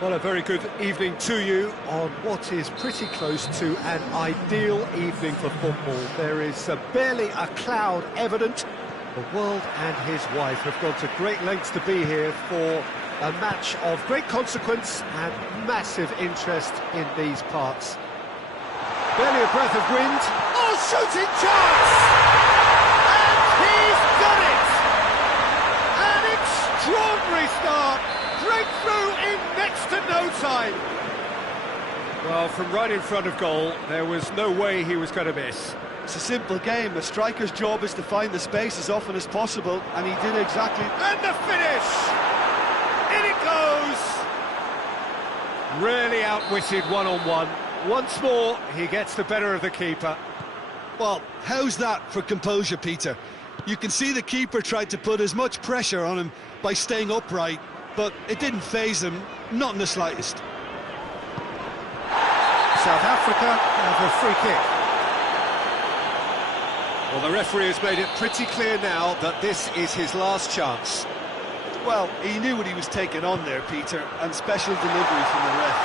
Well, a very good evening to you on what is pretty close to an ideal evening for football. There is barely a cloud evident. The world and his wife have gone to great lengths to be here for a match of great consequence and massive interest in these parts. Barely a breath of wind. Oh, shooting chance! And he's done it! An extraordinary start! Breakthrough in next to no time. Well, from right in front of goal, there was no way he was going to miss. It's a simple game. A striker's job is to find the space as often as possible, and he did exactly. And the finish! In it goes! Really outwitted one-on-one. Once more, he gets the better of the keeper. Well, how's that for composure, Peter? You can see the keeper tried to put as much pressure on him by staying upright, but it didn't faze him, not in the slightest. South Africa have a free kick. Well, the referee has made it pretty clear now that this is his last chance. Well, he knew what he was taking on there, Peter, and special delivery from the ref.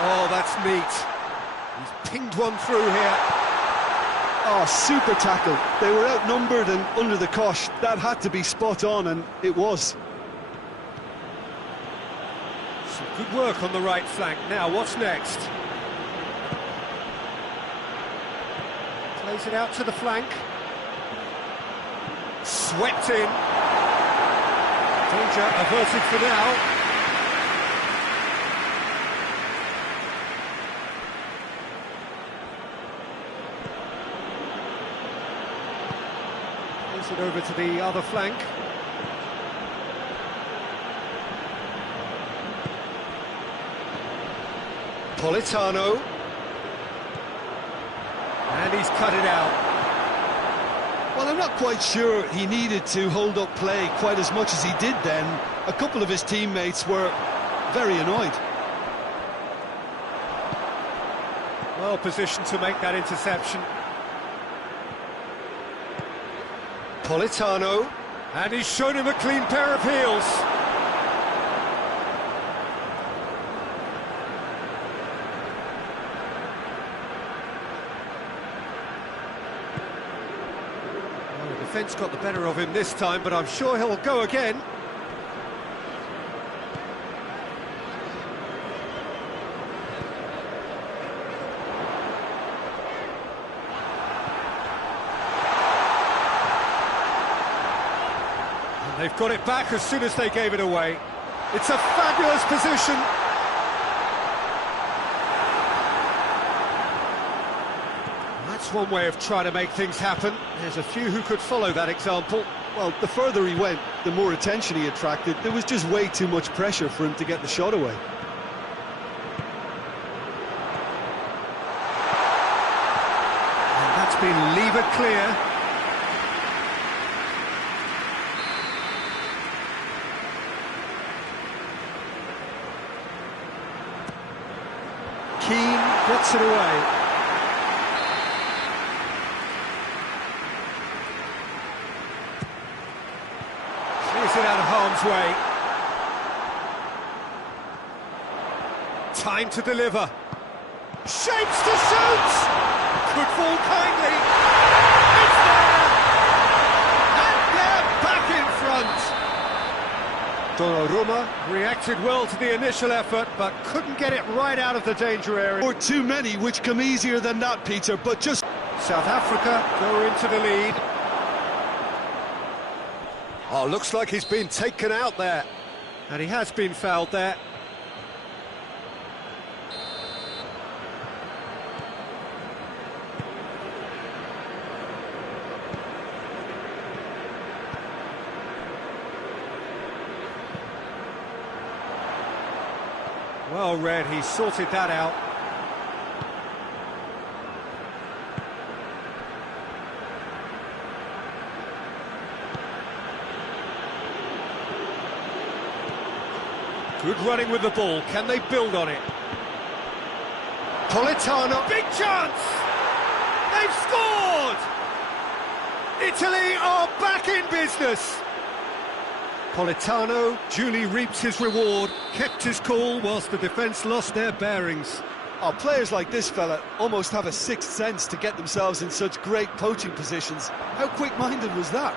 Oh, that's neat. He's pinged one through here. Oh, super tackle. They were outnumbered and under the cosh. That had to be spot on, and it was. Some good work on the right flank. Now, what's next? Plays it out to the flank. Swept in. Danger averted for now. It over to the other flank. Politano. And he's cut it out. Well, I'm not quite sure he needed to hold up play quite as much as he did then. A couple of his teammates were very annoyed. Well positioned to make that interception. Politano, and he's shown him a clean pair of heels. Well, the defence got the better of him this time, but I'm sure he'll go again. They've got it back as soon as they gave it away. It's a fabulous position. That's one way of trying to make things happen. There's a few who could follow that example. Well, the further he went, the more attention he attracted. There was just way too much pressure for him to get the shot away. And that's been levered clear. Gets it away. Clears it out of harm's way. Time to deliver. Shapes to shoot! Could fall kindly. It's there! And they're back in front. Donnarumma reacted well to the initial effort, but couldn't get it right out of the danger area. Or too many, which come easier than that, Peter, but just... South Africa go into the lead. Oh, looks like he's been taken out there. And he has been fouled there. Well read, he sorted that out. Good running with the ball. Can they build on it? Politano, big chance! They've scored! Italy are back in business! Politano duly reaps his reward, kept his cool whilst the defence lost their bearings. Oh, players like this fella almost have a sixth sense to get themselves in such great poaching positions. How quick-minded was that?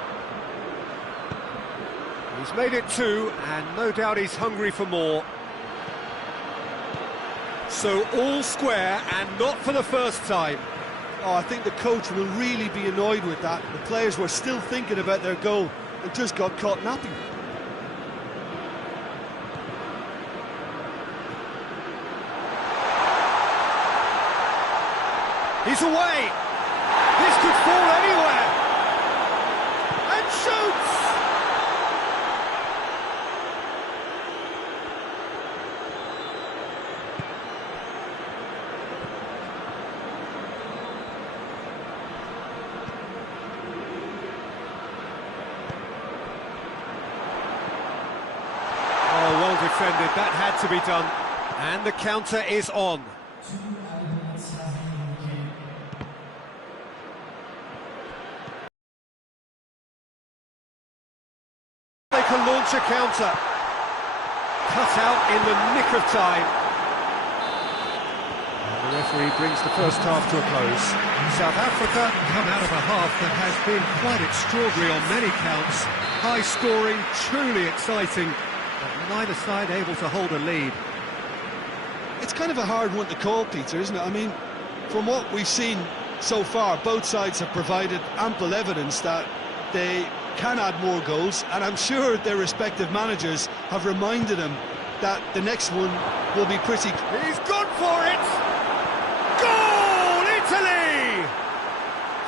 He's made it two, and no doubt he's hungry for more. So all square, and not for the first time. Oh, I think the coach will really be annoyed with that. The players were still thinking about their goal and just got caught napping. He's away! This could fall anywhere! And shoots! Oh, well defended, that had to be done. And the counter is on. They can launch a counter. Cut out in the nick of time. And the referee brings the first half to a close. South Africa come out of a half that has been quite extraordinary on many counts. High scoring, truly exciting, but neither side able to hold a lead. It's kind of a hard one to call, Peter, isn't it? I mean, from what we've seen so far, both sides have provided ample evidence that they can add more goals, and I'm sure their respective managers have reminded them that the next one will be pretty... He's gone for it! Goal, Italy!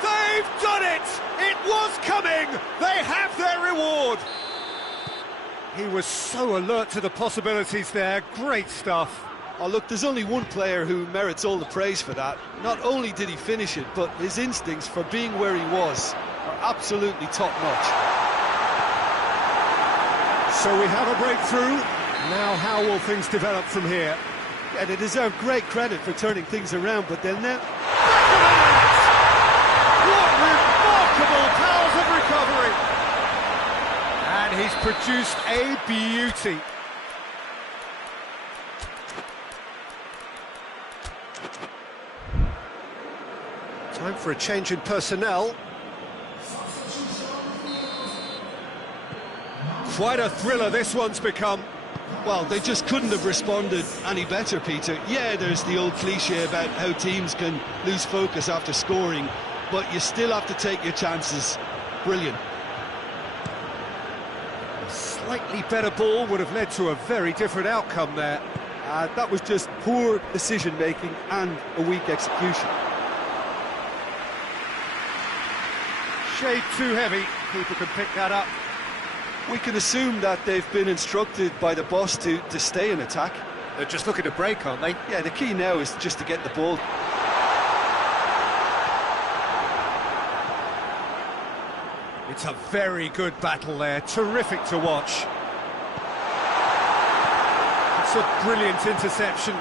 They've done it! It was coming! They have their reward! He was so alert to the possibilities there. Great stuff. Oh, look, there's only one player who merits all the praise for that. Not only did he finish it, but his instincts for being where he was are absolutely top-notch. So we have a breakthrough. Now how will things develop from here? Yeah, they deserve great credit for turning things around, but they'll never... What remarkable powers of recovery! And he's produced a beauty. Time for a change in personnel. Quite a thriller this one's become. Well, they just couldn't have responded any better, Peter. Yeah, there's the old cliche about how teams can lose focus after scoring, but you still have to take your chances. Brilliant. A slightly better ball would have led to a very different outcome there. That was just poor decision-making and a weak execution. Shade too heavy. Keeper can pick that up. We can assume that they've been instructed by the boss to stay in attack. They're just looking to break, aren't they? Yeah, the key now is just to get the ball. It's a very good battle there, terrific to watch. It's a brilliant interception.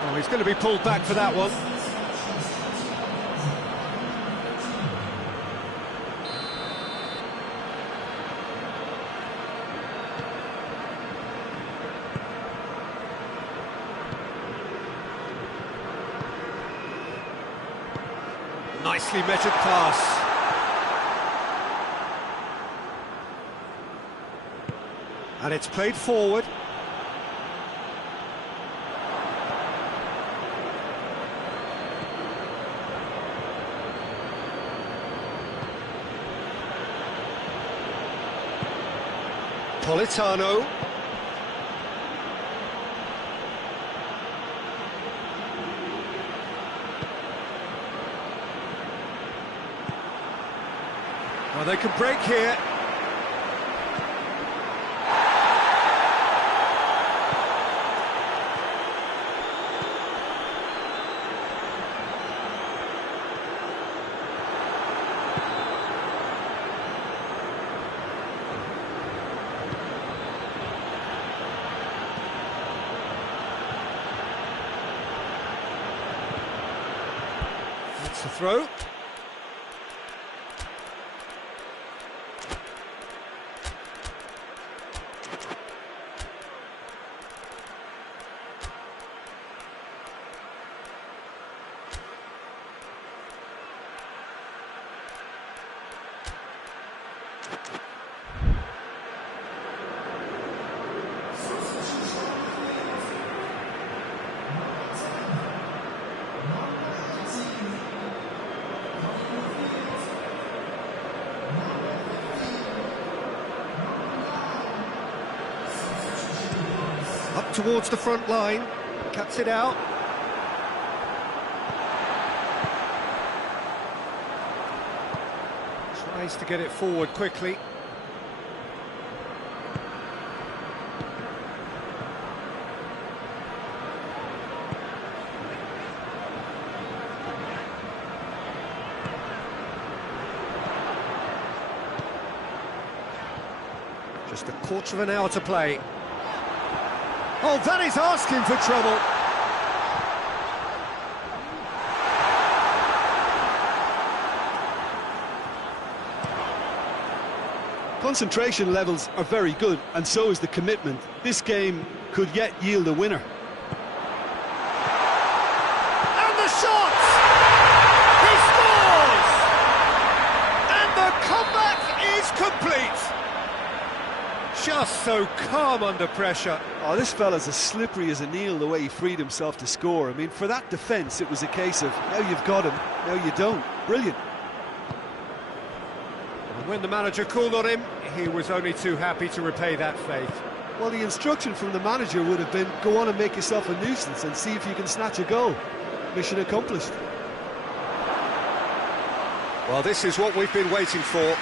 Oh, he's going to be pulled back for that one. Nicely measured pass. And it's played forward. Politano. Well, they can break here. to throw. Up towards the front line, cuts it out. Tries to get it forward quickly. Just a quarter of an hour to play. Oh, that is asking for trouble. Concentration levels are very good, and so is the commitment. This game could yet yield a winner. And the shot! He scores! And the comeback is complete. Just so calm under pressure. Oh, this fella's as slippery as a Neil, the way he freed himself to score. I mean, for that defence, it was a case of, now you've got him, now you don't. Brilliant. And when the manager called on him, he was only too happy to repay that faith. Well, the instruction from the manager would have been, go on and make yourself a nuisance and see if you can snatch a goal. Mission accomplished. Well, this is what we've been waiting for.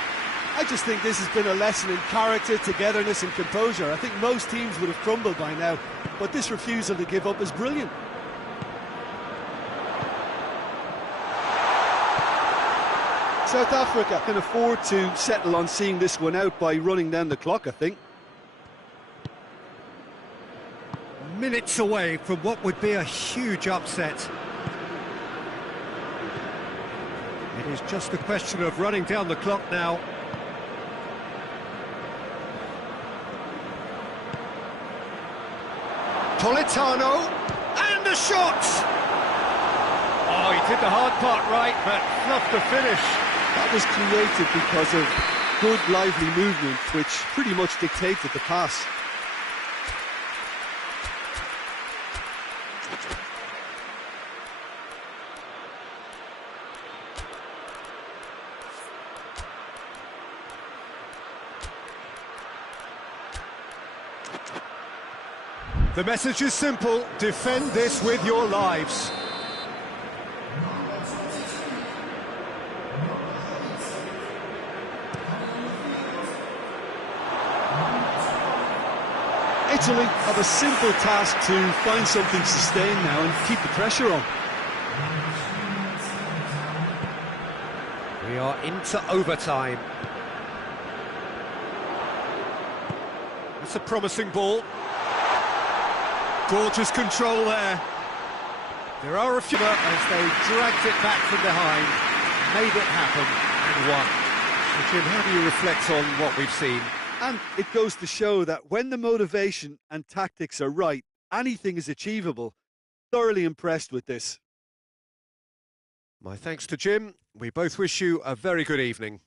I just think this has been a lesson in character, togetherness and composure. I think most teams would have crumbled by now, but this refusal to give up is brilliant. South Africa can afford to settle on seeing this one out by running down the clock, I think. Minutes away from what would be a huge upset. It is just a question of running down the clock now. Politano, and a shot! Oh, he did the hard part right, but fluffed the finish. That was created because of good, lively movement, which pretty much dictated the pass. The message is simple: defend this with your lives. Italy have a simple task to find something sustained now and keep the pressure on. We are into overtime. That's a promising ball. Gorgeous control there. There are a few as they dragged it back from behind, made it happen and won. So Jim, how do you reflect on what we've seen? And it goes to show that when the motivation and tactics are right, anything is achievable. Thoroughly impressed with this. My thanks to Jim. We both wish you a very good evening.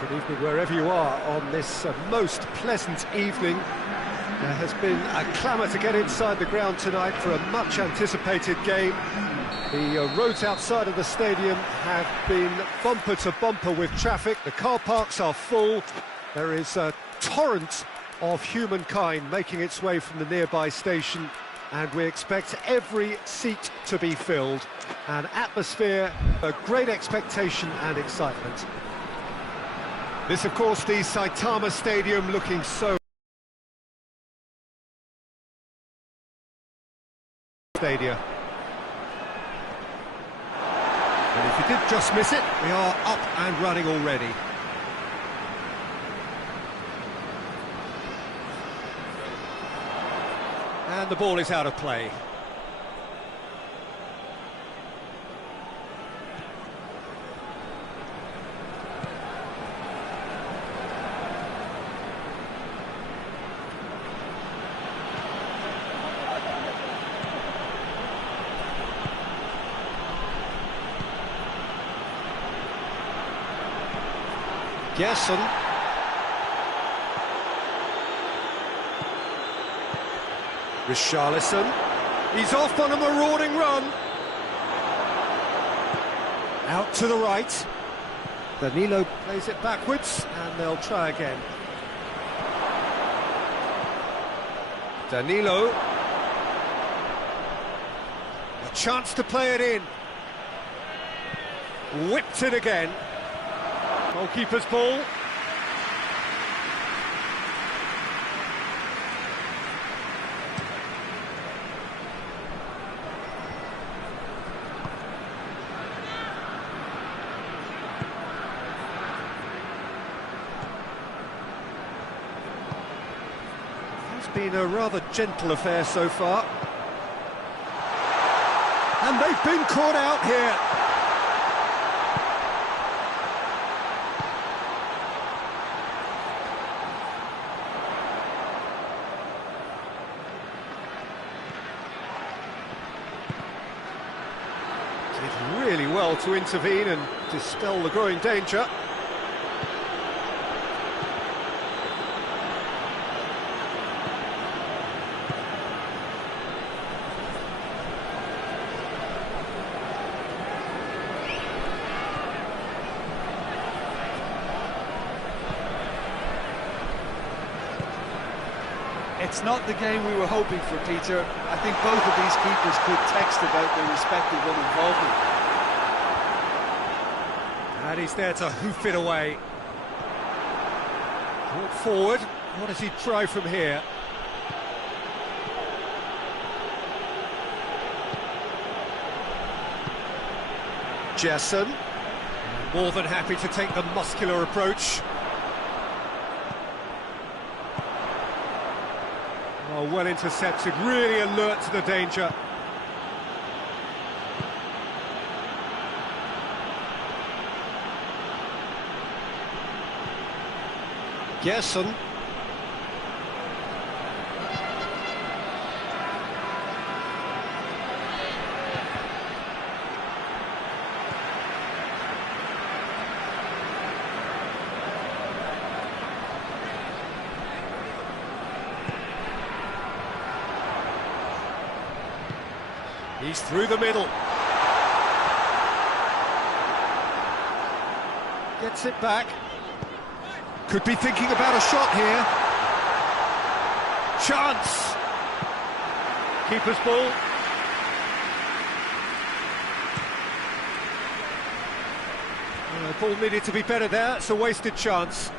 Good evening wherever you are on this most pleasant evening. There has been a clamour to get inside the ground tonight for a much anticipated game. The roads outside of the stadium have been bumper to bumper with traffic. The car parks are full. There is a torrent of humankind making its way from the nearby station, and we expect every seat to be filled. An atmosphere of great expectation and excitement. This, of course, the Saitama Stadium, looking so... Stadia. And if you did just miss it, we are up and running already. And the ball is out of play. Gerson. Richarlison. He's off on a marauding run. Out to the right. Danilo plays it backwards, and they'll try again. Danilo. A chance to play it in. Whipped it again. Goalkeeper's ball. It's been a rather gentle affair so far. And they've been caught out here. Really well to intervene and dispel the growing danger. It's not the game we were hoping for, Peter. I think both of these keepers could text about their respective involvement. And he's there to hoof it away. Brought forward. What does he try from here? Gerson. More than happy to take the muscular approach. Oh, well intercepted, really alert to the danger. Gerson. He's through the middle. Gets it back. Could be thinking about a shot here. Chance. Keeper's ball. Ball needed to be better there. It's a wasted chance.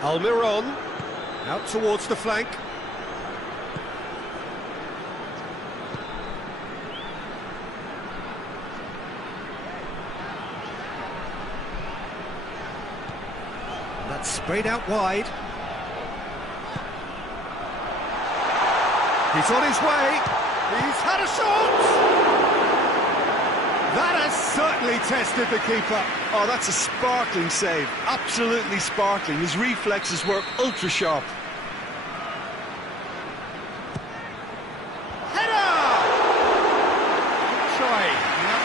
Almiron, out towards the flank. That's sprayed out wide. He's on his way. He's had a shot! That has certainly tested the keeper. Oh, that's a sparkling save. Absolutely sparkling. His reflexes were ultra-sharp.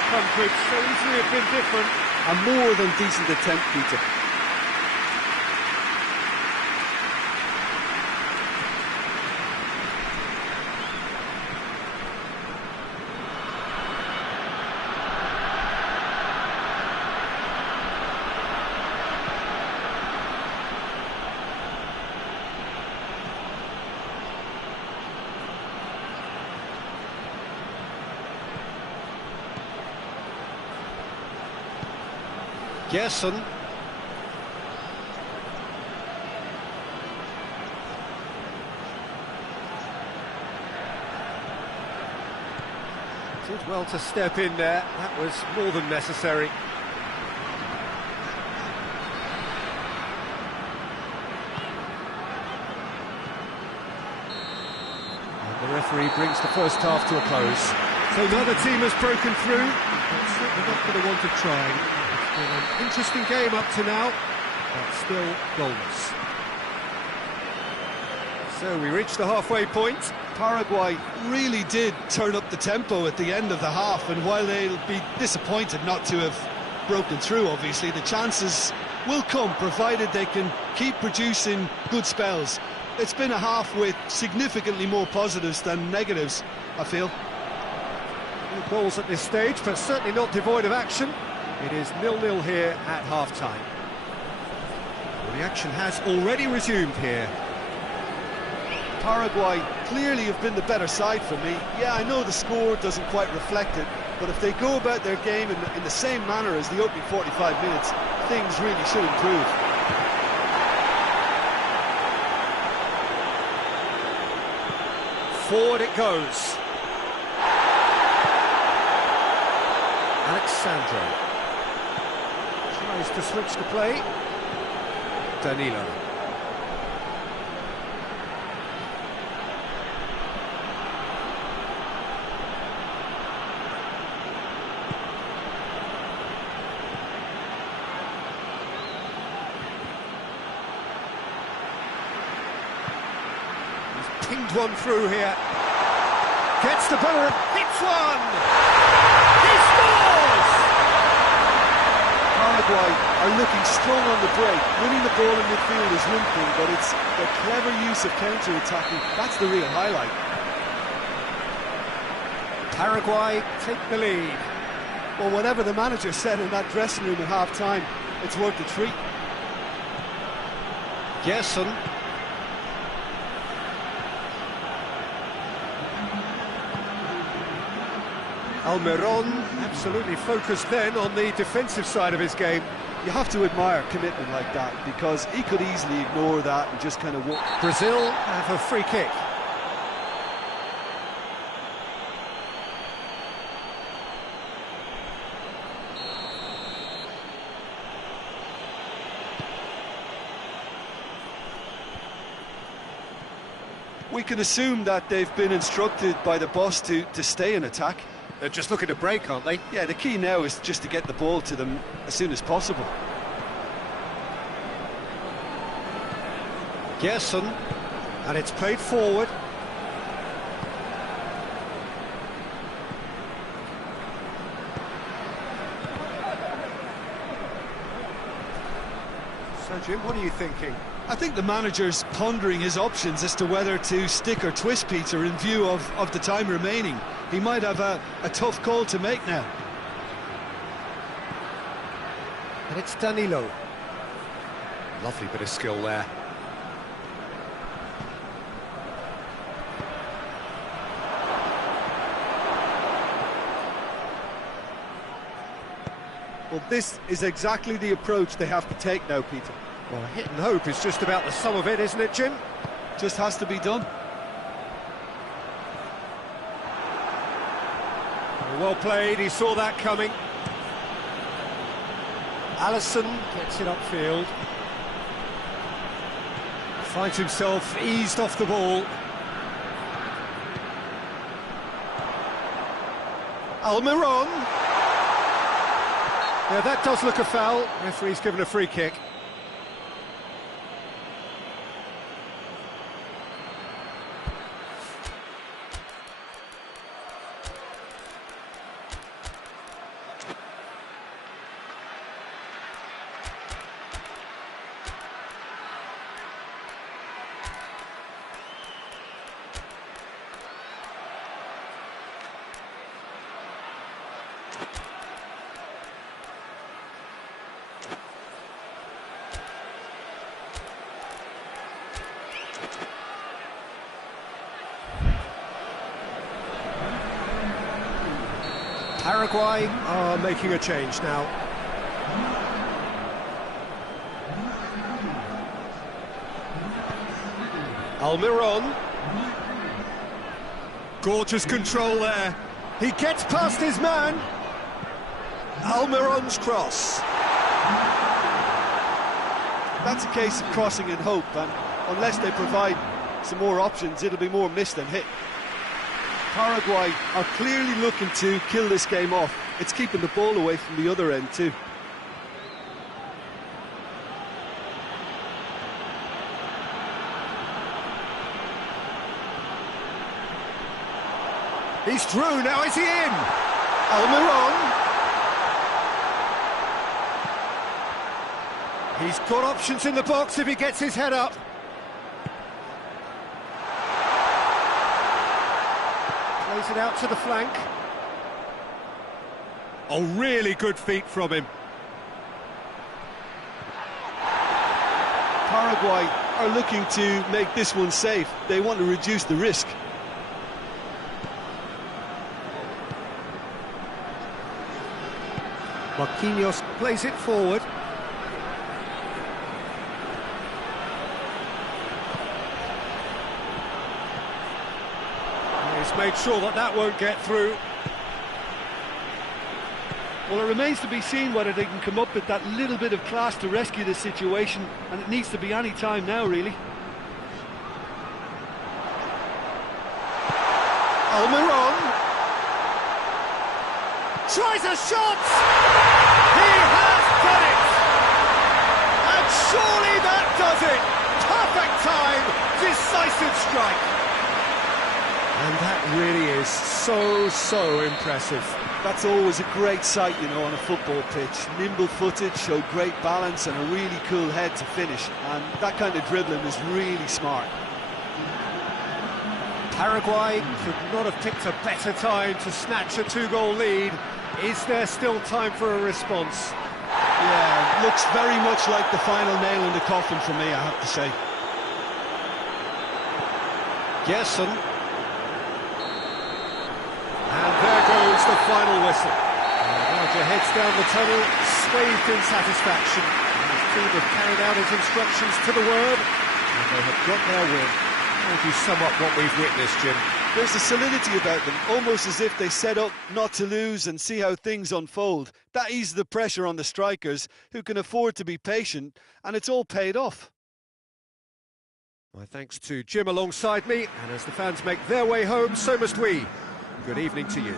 outcome could so easily have been different. A more than decent attempt, Peter. Gerson. Did well to step in there. That was more than necessary. And the referee brings the first half to a close. So neither team has broken through. But certainly not going to want to try. It's been an interesting game up to now, but still goalless. So we reach the halfway point. Paraguay really did turn up the tempo at the end of the half, and while they'll be disappointed not to have broken through, obviously, the chances will come, provided they can keep producing good spells. It's been a half with significantly more positives than negatives, I feel. No goals at this stage, but certainly not devoid of action. It is 0-0 here at half-time. Well, the action has already resumed here. Paraguay clearly have been the better side for me. Yeah, I know the score doesn't quite reflect it, but if they go about their game in the same manner as the opening 45 minutes, things really should improve. Forward it goes. Alexandro tries to switch the play. Danilo. He's pinged one through here. Gets the ball, hits one! He scores! Paraguay are looking strong on the break. Winning the ball in midfield is one thing, but it's the clever use of counter-attacking. That's the real highlight. Paraguay take the lead. Well, whatever the manager said in that dressing room at half-time, it's worth the treat. Gerson. Almiron absolutely focused then on the defensive side of his game. You have to admire commitment like that, because he could easily ignore that and just kind of walk. Brazil have a free kick. We can assume that they've been instructed by the boss to stay in attack. They're just looking to break, aren't they? Yeah, the key now is just to get the ball to them as soon as possible. Gerson, and it's played forward. So, Jim, what are you thinking? I think the manager's pondering his options as to whether to stick or twist Peter in view of the time remaining. He might have a tough call to make now. And it's Danilo. Lovely bit of skill there. Well, this is exactly the approach they have to take now, Peter. Well, hit and hope is just about the sum of it, isn't it, Jim? Just has to be done. Well played, he saw that coming. Allison gets it upfield. Finds himself eased off the ball. Almiron. Yeah, that does look a foul. Referee's given a free kick. Paraguay are making a change now. Almiron. Gorgeous control there. He gets past his man. Almiron's cross. That's a case of crossing in hope, and unless they provide some more options, it'll be more miss than hit. Paraguay are clearly looking to kill this game off. It's keeping the ball away from the other end too. He's through, now is he in? Almiron. He's got options in the box if he gets his head up. Plays it out to the flank. Oh, really good feet from him. Paraguay are looking to make this one safe. They want to reduce the risk. Marquinhos plays it forward. He's made sure that that won't get through. Well, it remains to be seen whether they can come up with that little bit of class to rescue this situation, and it needs to be any time now, really. Almiron tries a shot! He has done it! And surely that does it! Perfect time, decisive strike! And that really is so impressive. That's always a great sight, you know, on a football pitch. Nimble-footed, showed great balance and a really cool head to finish. And that kind of dribbling is really smart. Paraguay could not have picked a better time to snatch a two-goal lead. Is there still time for a response? Yeah, looks very much like the final nail in the coffin for me, I have to say. Gerson. And there goes the final whistle. Roger heads down the tunnel, swathed in satisfaction. His team have carried out his instructions to the word, and they have got their win. How would you sum up what we've witnessed, Jim? There's a solidity about them, almost as if they set up not to lose and see how things unfold. That eases the pressure on the strikers, who can afford to be patient, and it's all paid off. My thanks to Jim alongside me, and as the fans make their way home, so must we. Good evening to you.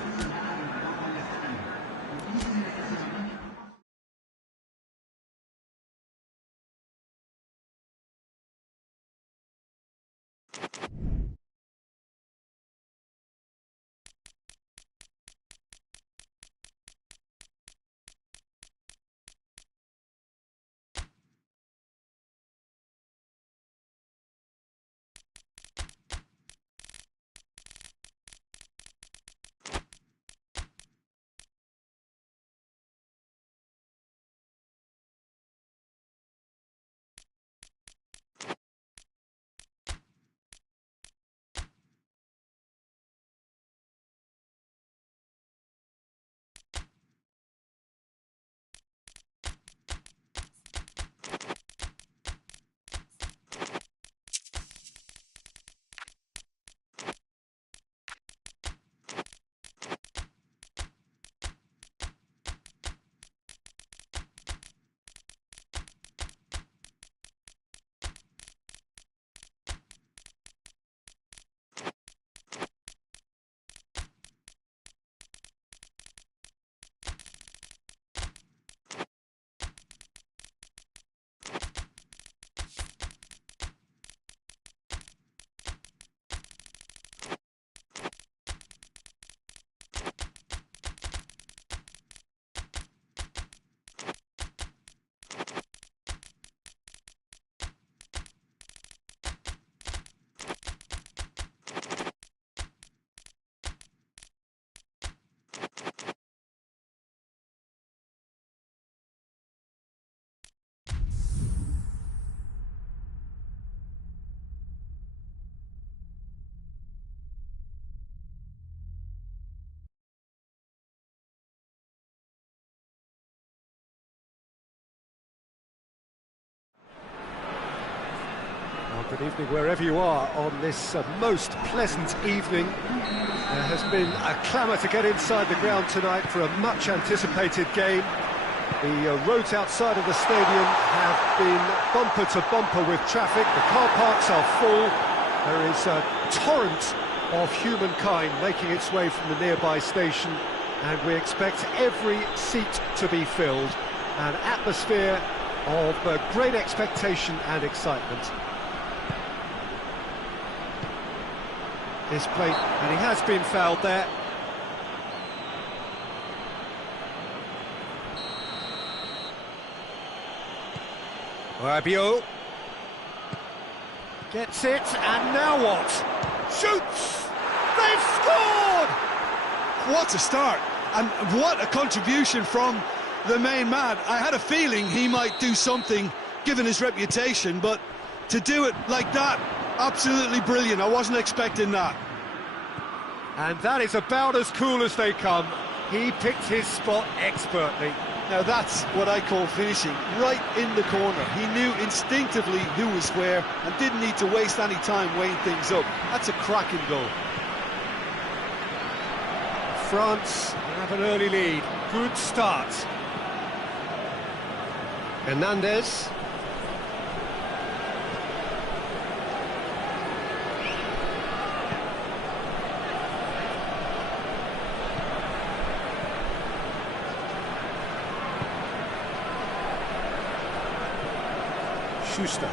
Good evening wherever you are on this most pleasant evening. There has been a clamour to get inside the ground tonight for a much anticipated game. The roads outside of the stadium have been bumper to bumper with traffic. The car parks are full. There is a torrent of humankind making its way from the nearby station, and we expect every seat to be filled. An atmosphere of great expectation and excitement. This play, and he has been fouled there. Rabiot gets it, and now what? Shoots! They've scored! What a start, and what a contribution from the main man. I had a feeling he might do something, given his reputation, but to do it like that, absolutely brilliant. I wasn't expecting that. And that is about as cool as they come. He picked his spot expertly. Now that's what I call finishing, right in the corner. He knew instinctively who was where and didn't need to waste any time weighing things up. That's a cracking goal. France have an early lead. Good start. Hernandez. Schuster.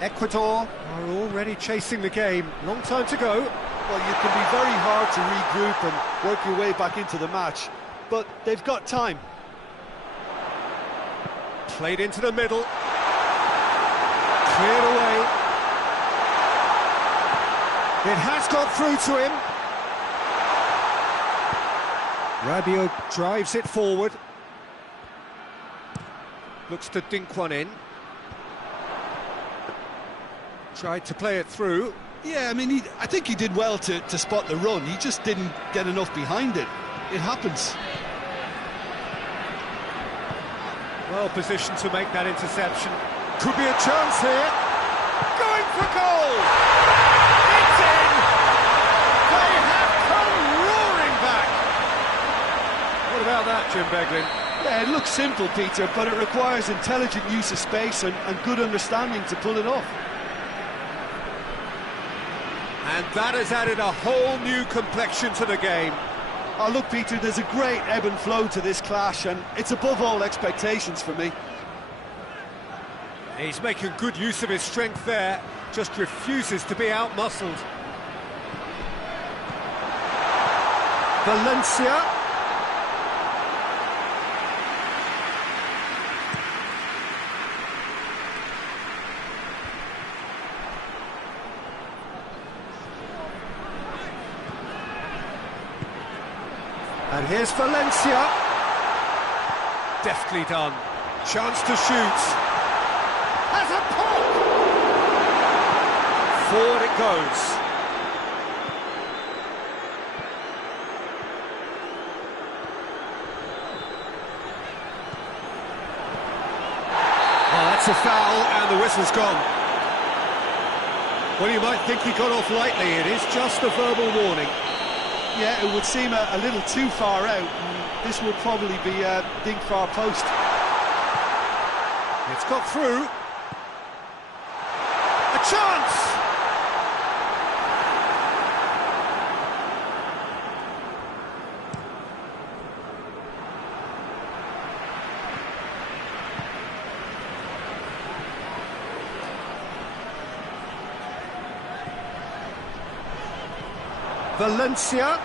Ecuador are already chasing the game. Long time to go. Well, you can be very hard to regroup and work your way back into the match, but they've got time. Played into the middle. Cleared away. It has got through to him. Rabiot drives it forward. Looks to dink one in. Tried to play it through. Yeah, I mean, I think he did well to spot the run. He just didn't get enough behind it. It happens. Well positioned to make that interception. Could be a chance here. Going for goal! It's in! They have come roaring back! What about that, Jim Beglin? Yeah, it looks simple, Peter, but it requires intelligent use of space and good understanding to pull it off. And that has added a whole new complexion to the game. Oh, look, Peter, there's a great ebb and flow to this clash, and it's above all expectations for me. He's making good use of his strength there, just refuses to be out-muscled. Valencia. And here's Valencia. Deftly done. Chance to shoot. Has a pop! Forward it goes. Oh, that's a foul, and the whistle's gone. Well, you might think he got off lightly. It is just a verbal warning. Yeah, it would seem a little too far out, and this will probably be a dink far post. It's got through. A chance! Valencia.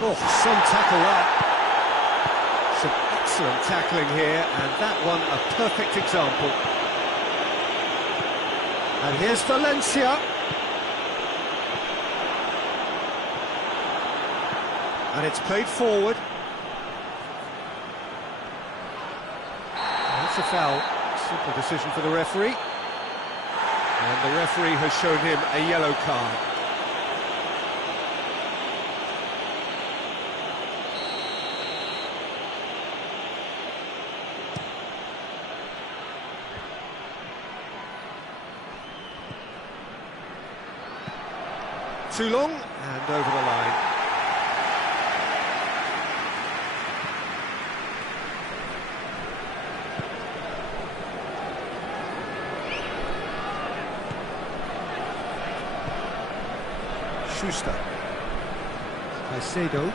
Oh, some tackle that. Some excellent tackling here, and that one a perfect example. And here's Valencia. And it's played forward. That's a foul. Simple decision for the referee. And the referee has shown him a yellow card. Too long, and over the line. Schuster. Caicedo.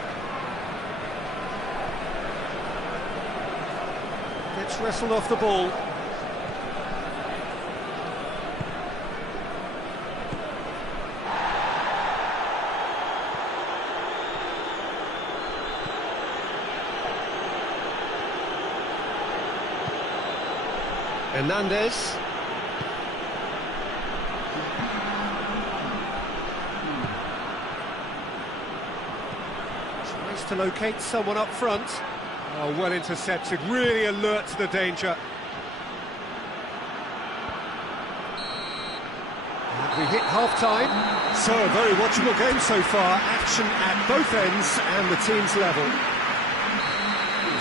Gets wrestled off the ball. Hernandez. Tries to locate someone up front. Oh, well intercepted, really alert to the danger. And we hit half-time. So, a very watchable game so far. Action at both ends and the team's level.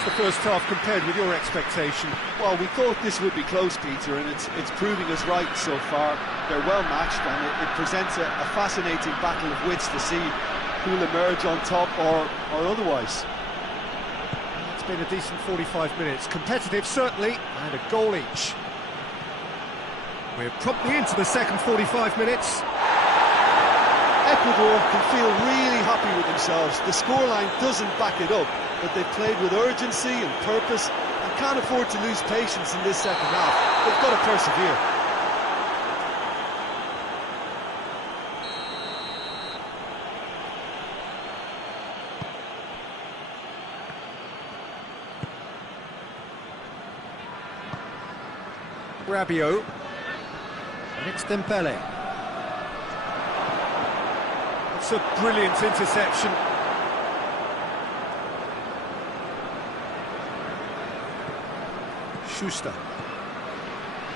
The first half compared with your expectation? Well, we thought this would be close, Peter, and it's proving us right so far. They're well matched, and it presents a fascinating battle of wits to see who'll emerge on top or otherwise. It's been a decent 45 minutes, competitive certainly, and a goal each. We're promptly into the second 45 minutes. Ecuador can feel really happy with themselves. The scoreline doesn't back it up, but they've played with urgency and purpose and can't afford to lose patience in this second half. They've got to persevere. Rabiot. And it's Dembele. It's a brilliant interception. Schuster.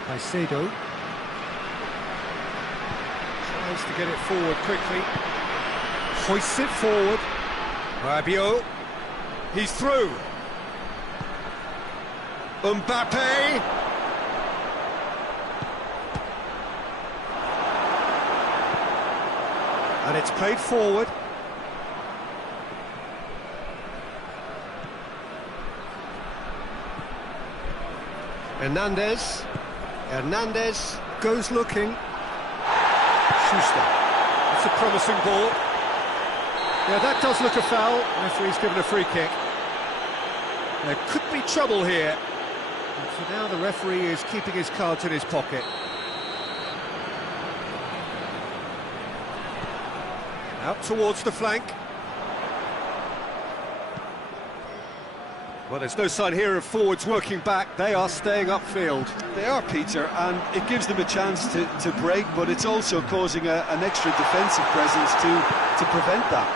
Caicedo. Tries to get it forward quickly. Hoists it forward. Rabiot. He's through. Mbappe. And it's played forward. Hernandez. Hernandez goes looking. Schuster. It's a promising ball. Yeah, that does look a foul. Referee's given a free kick. There could be trouble here. And so now the referee is keeping his cards in his pocket. Out towards the flank. Well, there's no sign here of forwards working back. They are staying upfield. They are, Peter, and it gives them a chance to break, but it's also causing an extra defensive presence to prevent that.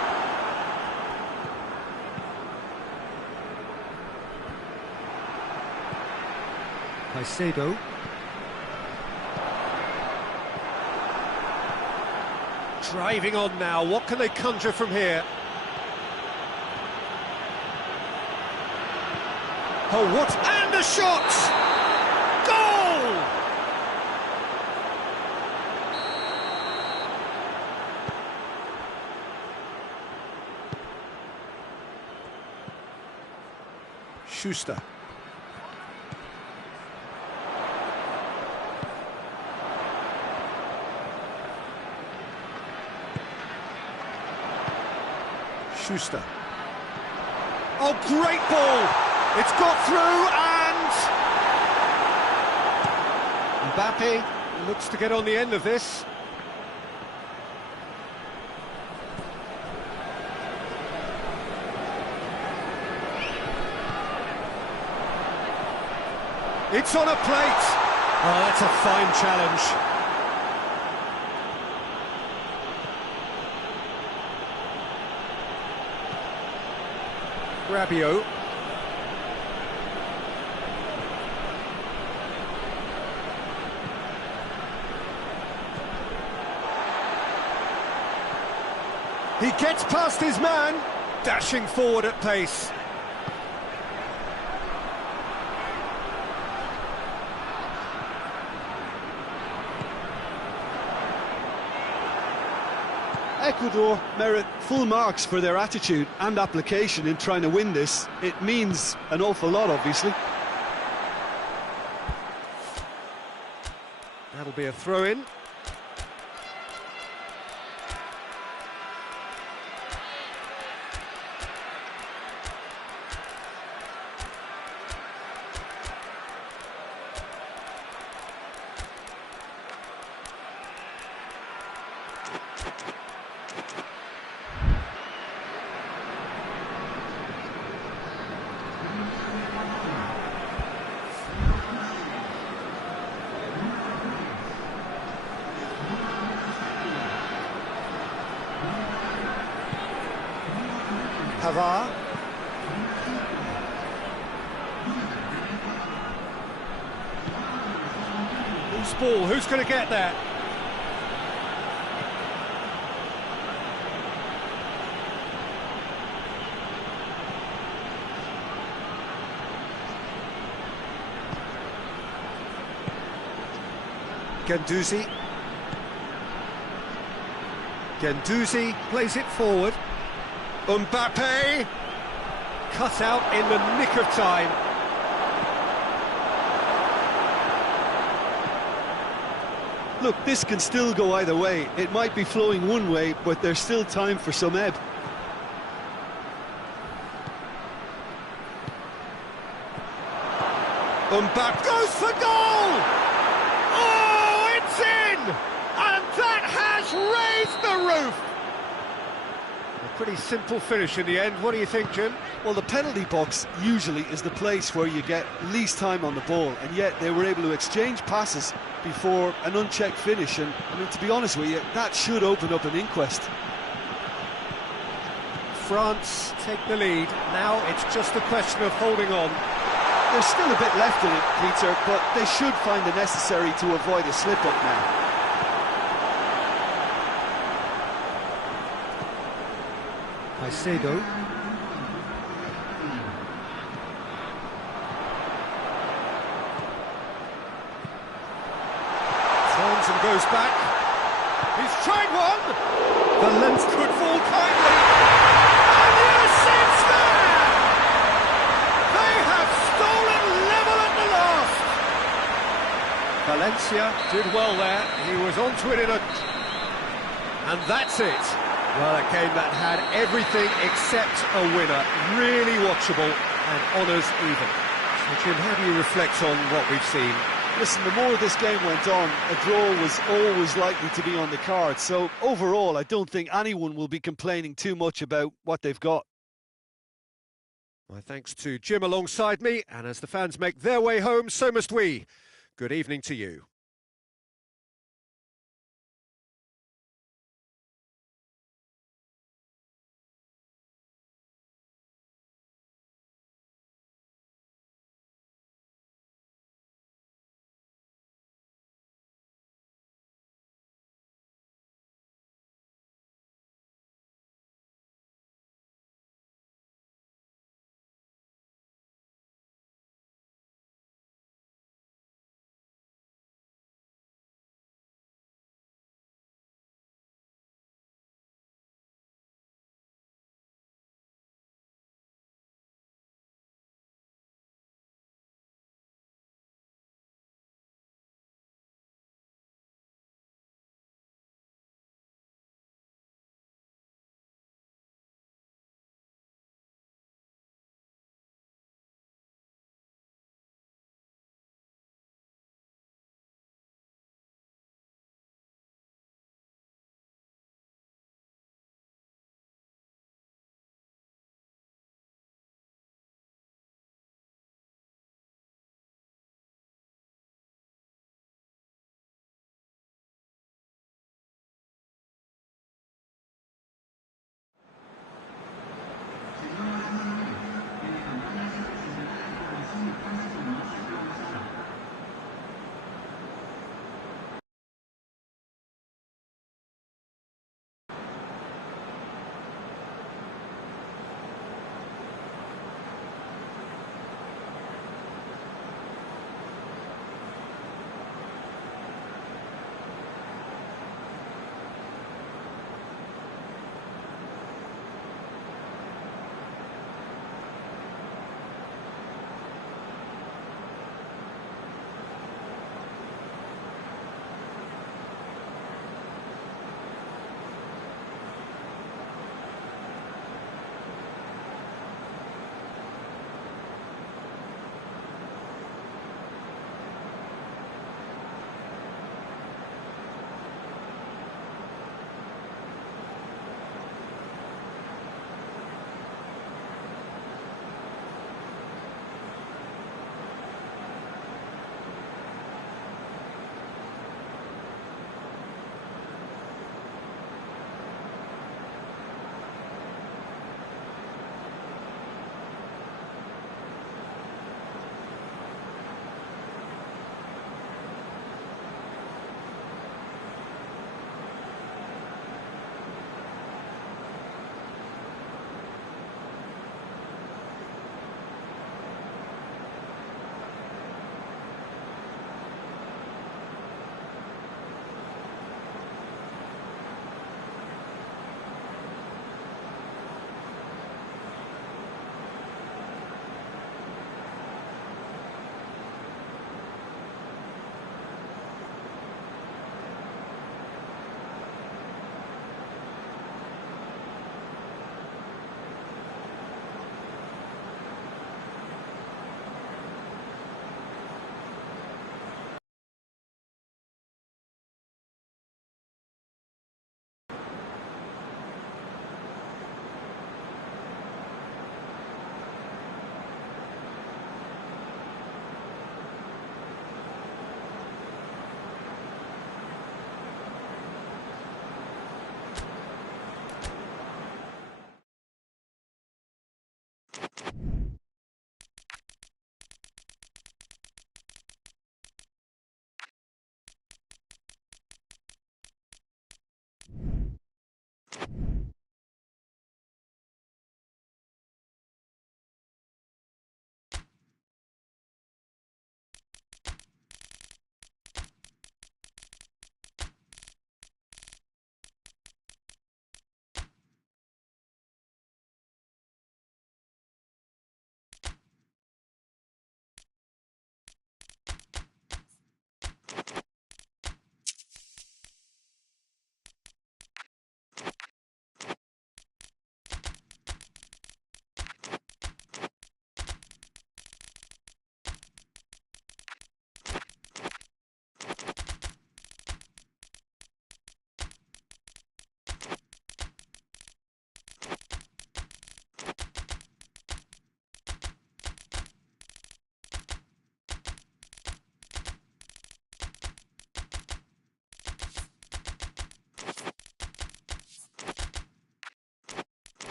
Caicedo. Driving on now, what can they conjure from here? Oh, what? And a shot! Goal! Schuster. Schuster. Oh, great ball! It's got through and... Mbappe looks to get on the end of this. It's on a plate! Oh, that's a fine challenge. Rabiot. He gets past his man, dashing forward at pace. Ecuador merit full marks for their attitude and application in trying to win this. It means an awful lot, obviously. That'll be a throw-in. Pavard. Loose ball, who's going to get there? Guendouzi. Guendouzi plays it forward. Mbappe, cut out in the nick of time. Look, this can still go either way. It might be flowing one way, but there's still time for some ebb. Mbappe goes for goal! Oh, it's in! And that has raised the roof! A pretty simple finish in the end. What do you think, Jim? Well, the penalty box usually is the place where you get least time on the ball, and yet they were able to exchange passes before an unchecked finish, and I mean, to be honest with you, that should open up an inquest. France take the lead. Now it's just a question of holding on. There's still a bit left in it, Peter, but they should find the necessary to avoid a slip-up now. Caicedo. Turns and goes back. He's tried one. The length could fall kindly. And yes, it's there! They have stolen level at the last. Valencia did well there. He was onto it in a... And that's it. Well, a game that had everything except a winner. Really watchable and honours even. So, Jim, how do you reflect on what we've seen? Listen, the more this game went on, a draw was always likely to be on the card. So, overall, I don't think anyone will be complaining too much about what they've got. My thanks to Jim alongside me, and as the fans make their way home, so must we. Good evening to you.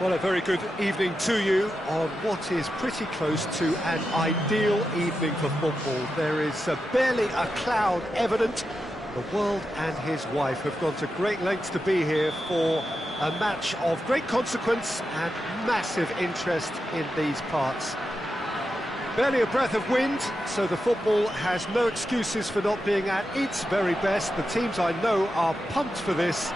Well, a very good evening to you on what is pretty close to an ideal evening for football. There is barely a cloud evident. The world and his wife have gone to great lengths to be here for a match of great consequence and massive interest in these parts. Barely a breath of wind, so the football has no excuses for not being at its very best. The teams I know are pumped for this.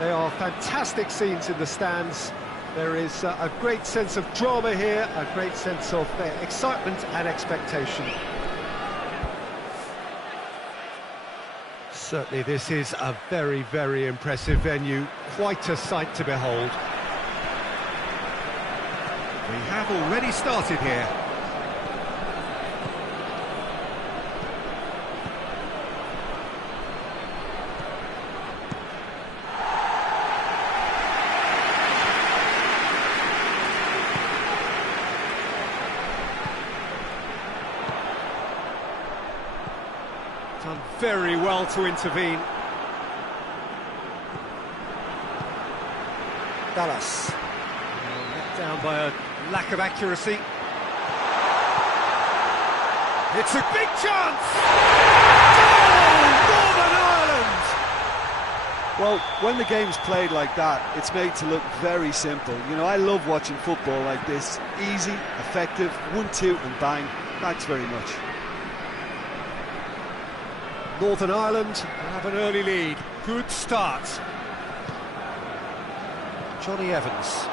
They are fantastic scenes in the stands. There is a great sense of drama here, a great sense of excitement and expectation. Certainly this is a very, very impressive venue, quite a sight to behold. We have already started here. Done very well to intervene. Dallas. Let down by a lack of accuracy. It's a big chance! Goal! Northern Ireland! Well, when the game's played like that, it's made to look very simple. You know, I love watching football like this. Easy, effective, 1-2 and bang. Thanks very much. Northern Ireland have an early lead. Good start. Johnny Evans.